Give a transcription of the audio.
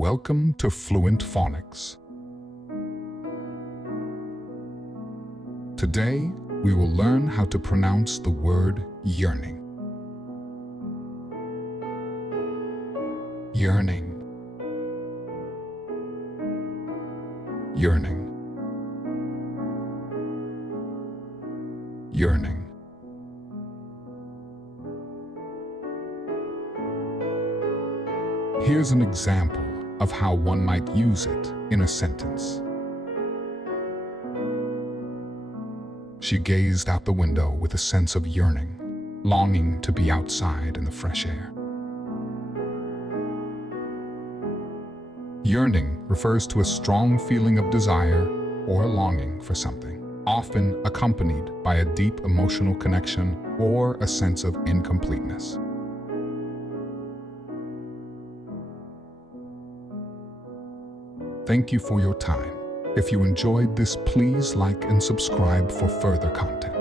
Welcome to Fluent Phonics. Today, we will learn how to pronounce the word yearning. Yearning. Yearning. Yearning. Here's an example of how one might use it in a sentence. She gazed out the window with a sense of yearning, longing to be outside in the fresh air. Yearning refers to a strong feeling of desire or longing for something, often accompanied by a deep emotional connection or a sense of incompleteness. Thank you for your time. If you enjoyed this, please like and subscribe for further content.